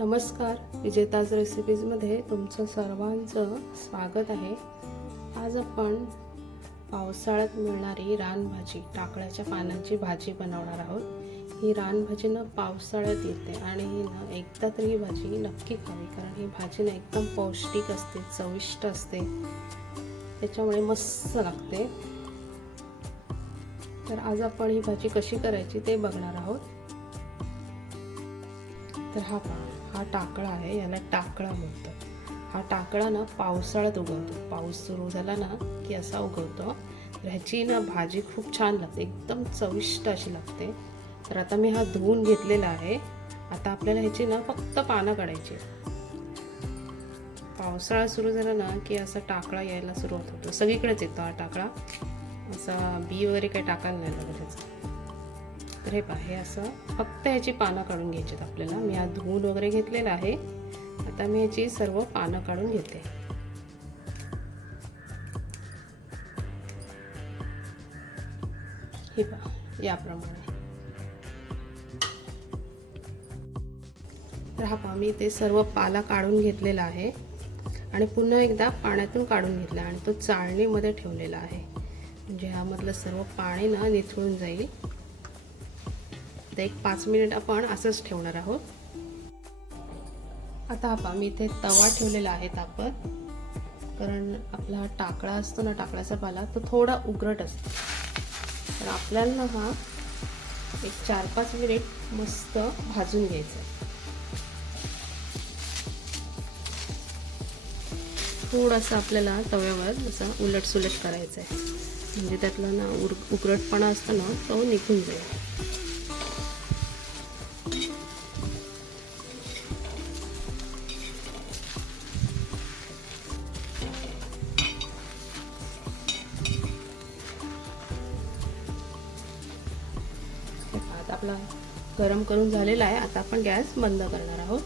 नमस्कार विजेताज रेसिपीजमध्ये तुमचं सर्वांचं स्वागत आहे. आज आपण पावसाळ्यात मिळणारी रानभाजी टाकळ्याच्या पानांची भाजी बनवणार आहोत. ही रानभाजी ना पावसाळ्यात येते आणि ही ना एकदा तरी ही भाजी नक्की खावी कारण ही भाजी ना एकदम पौष्टिक असते चविष्ट असते. त्याच्यामुळे मस्त लागते. तर आज आपण ही भाजी कशी करायची ते बघणार आहोत. तर हा पहा. हा टाकळा आहे याला टाकळा म्हणतात. हा टाकळा ना पावसाळ्यात उगवतो. पाऊस सुरू झाला ना की असा उगवतो. तर ह्याची ना भाजी खूप छान लागते. एकदम चविष्ट अशी लागते. तर आता मी हा धुवून घेतलेला आहे. आता आपल्याला ह्याची ना फक्त पानं काढायची पावसाळा सुरू झाला ना की असा टाकळा यायला सुरुवात होतो. सगळीकडेच येतो हा टाकळा. असा बी वगैरे काही टाकायला नाही लागत त्याचा तर हे पहा हे असं. फक्त ह्याची पानं काढून घ्यायची आहेत आपल्याला. मी हा धुवून वगैरे घेतलेला आहे. आता मी ह्याची सर्व पानं काढून घेते. हे पहा याप्रमाणे. तर हा पहा मी ते सर्व पाला काढून घेतलेला आहे. आणि पुन्हा एकदा पाण्यातून काढून घेतला आणि तो चाळणीमध्ये ठेवलेला आहे. म्हणजे ह्यामधलं सर्व पाणी ना निथळून जाईल. आता एक पाच मिनिट आपण असंच ठेवणार आहोत. आता आपण मी इथे तवा ठेवलेला आहे तापत. कारण आपला हा टाकळा असतो ना टाकळाचा पाला तो थोडा उघरट असतो. तर आपल्याला हा एक चार पाच मिनिट मस्त भाजून घ्यायचा थोडासा आपल्याला तव्यावर असं उलट सुलट करायचं आहे. म्हणजे त्यातला ना उर उकरटपणा असतो ना तो निघून जाईल. गरम करून झालेला आहे. आता आपण गॅस बंद करणार आहोत.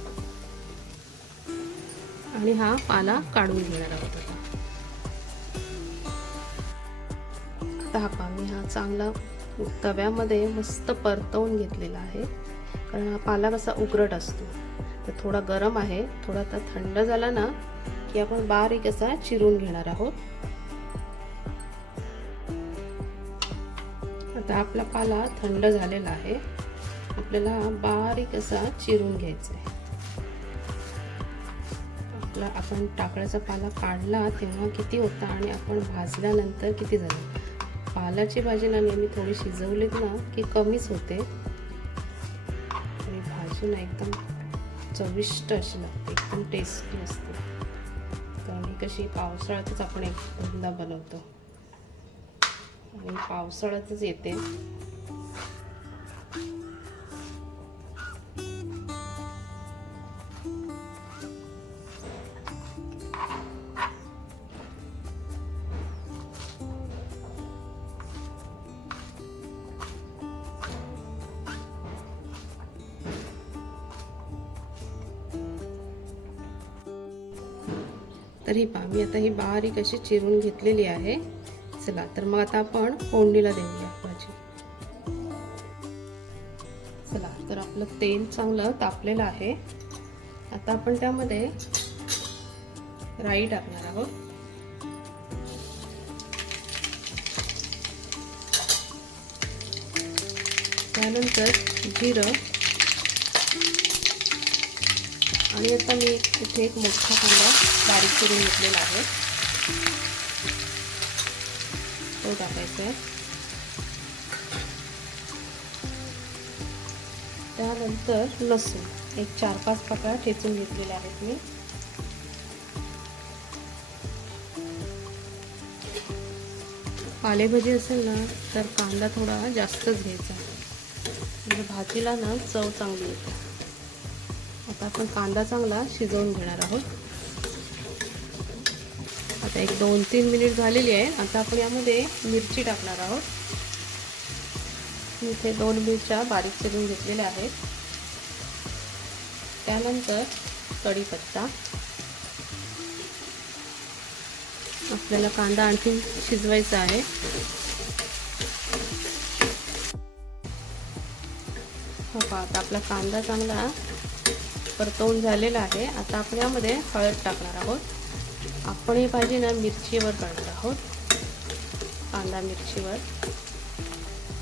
आणि हा पाला काढून घेणार आहोत आता. आता हा पा मी हा चांगला तव्यामध्ये मस्त परतवून घेतलेला आहे. कारण हा पाला कसा उघरट असतो. तर थोडा गरम आहे. थोडा आता थंड झाला ना की आपण बारीक असा चिरून घेणार आहोत. आता आपला पाला थंड झालेला आहे. आपल्याला बारीक असा चिरून घ्यायचा आहे आपला आपण टाकळ्याचा पाला काढला तेव्हा किती होता आणि आपण भाजल्यानंतर किती झालं? पालाची भाजी ना नेहमी थोडी शिजवलीत ना की कमीच होते. आणि भाजी ना एकदम चविष्ट अशी लागते एकदम टेस्टी असते. कारण ही कशी पावसाळ्यातच आपण एकदा बनवतो. आणि पावसाळ्यातच येते. तर ही पहा मी आता ही बारीक अशी चिरून घेतलेली आहे. चला तर मग आता आपण फोडणीला देऊया भाजी. चला तर आपलं तेल चांगलं तापलेलं आहे. आता आपण त्यामध्ये राई टाकणार आहोत. त्यानंतर जिरं आणि आता मी इथे एक मोठा कांदा बारीक करून घेतलेला आहे. तो टाकायचा आहे. त्यानंतर लसूण एक चार पाच पाकळ्या ठेचून घेतलेल्या आहेत मी. पालेभाजी असेल ना तर कांदा थोडा जास्तच घ्यायचा म्हणजे भाजीला ना चव चांगली येते. आता आपण कांदा चांगला शिजवून घेणार आहोत. आता एक दोन तीन मिनिट झालेली आहे. आता आपण यामध्ये मिरची टाकणार आहोत. इथे दोन मिरच्या बारीक चिरून घेतलेल्या आहेत. त्यानंतर कढीपत्ता. आपल्याला कांदा आणखी शिजवायचा आहे. हो का आता आपला कांदा चांगला परतवून झालेलं आहे. आता आपण यामध्ये हळद टाकणार आहोत. आपण ही भाजी ना मिरचीवर करणार आहोत. कांदा मिरचीवर.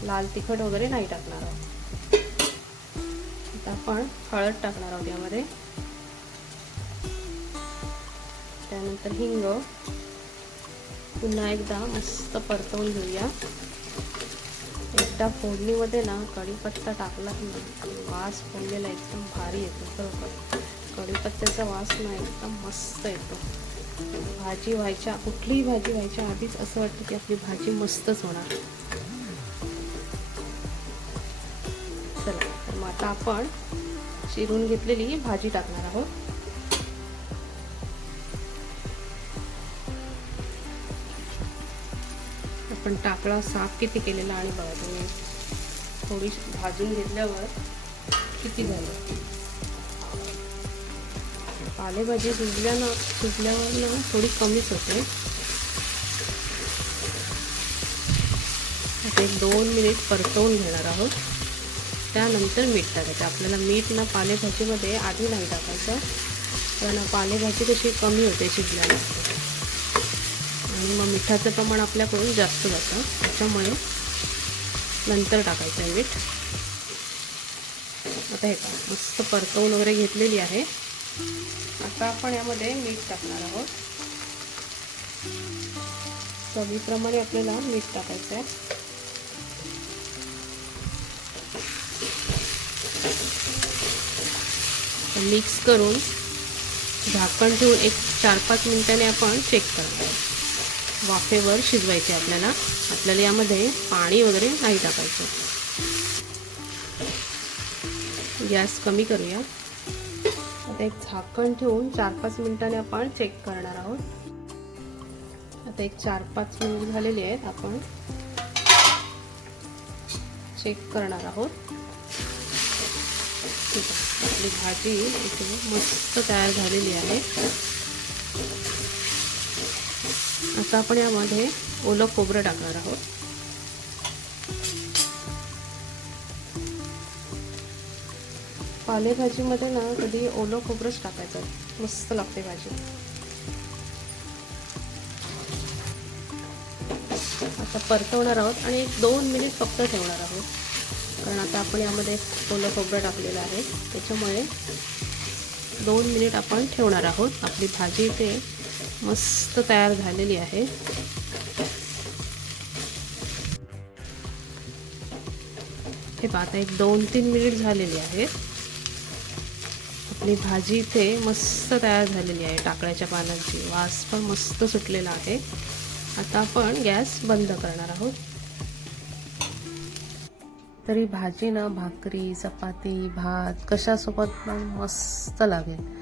लाल तिखट वगैरे नाही टाकणार आहोत. आता आपण हळद टाकणार आहोत यामध्ये. त्यानंतर हिंग पुन्हा एकदा मस्त परतवून घेऊया. त्या फोडणीमध्ये ना कढीपत्ता टाकला की वास फोडलेला एकदम भारी येतो बरोबर कढीपत्त्याचा वास ना एकदम मस्त येतो. भाजी व्हायच्या कुठलीही भाजी व्हायच्या आधीच असं वाटतं की आपली भाजी मस्तच होणार. चला तर मग आता आपण चिरून घेतलेली भाजी टाकणार आहोत. पण टाकळा साफ किती केलेला आणि बघा तुम्ही. थोडी भाजून घेतल्यावर किती झालं? पालेभाजी शिजल्यानं शिजल्यावर ना थोडी कमीच होते. एक दोन मिनिट परतवून घेणार आहोत. त्यानंतर मीठ टाकायचं. आपल्याला मीठ ना पालेभाजीमध्ये आधी नाही टाकायचं. कारण पालेभाजी कशी कमी होते शिजल्यानंतर आणि मग मिठाचं प्रमाण आपल्याकडून जास्त जातं. त्याच्यामुळे नंतर टाकायचं आहे मीठ. आता हे का मस्त परतवून वगैरे घेतलेली आहे. आता आपण यामध्ये मीठ टाकणार आहोत. चवीप्रमाणे आपल्याला मीठ टाकायचं आहे. मिक्स करून झाकण ठेवून एक चार पाच मिनिटाने आपण चेक करणार वाफेवर शिजवायचे आपल्याला. आपल्याला यामध्ये पाणी वगैरे नाही टाकायचं. गॅस कमी करूया. आता एक झाकण ठेवून चार पाच मिनिटांनी आपण चेक करणार आहोत. आता एक चार पाच मिनिट झालेली आहेत आपण. चेक करणार आहोत. ठीक आहे. आपली भाजी इथे मस्त तयार झालेली आहे. आता आपण यामध्ये ओलं खोबरं टाकणार आहोत. पालेभाजीमध्ये ना कधी ओलं खोबरंच टाकायचं. मस्त लागते भाजी. आता परतवणार आहोत आणि एक दोन मिनिट फक्त ठेवणार आहोत. कारण आता आपण यामध्ये ओलं खोबरं टाकलेलं आहे. त्याच्यामुळे दोन मिनिट आपण ठेवणार आहोत. आपली भाजी इथे मस्त तयार झालेली आहे. हे आता एक दोन तीन मिनिट झालेली आहे आपली भाजी इथे मस्त तयार झालेली आहे. टाकळ्याच्या पानांची वास पण मस्त सुटलेला आहे. आता आपण गॅस बंद करणार आहोत. तरी भाजी ना भाकरी चपाती भात कशासोबत पण मस्त लागेल.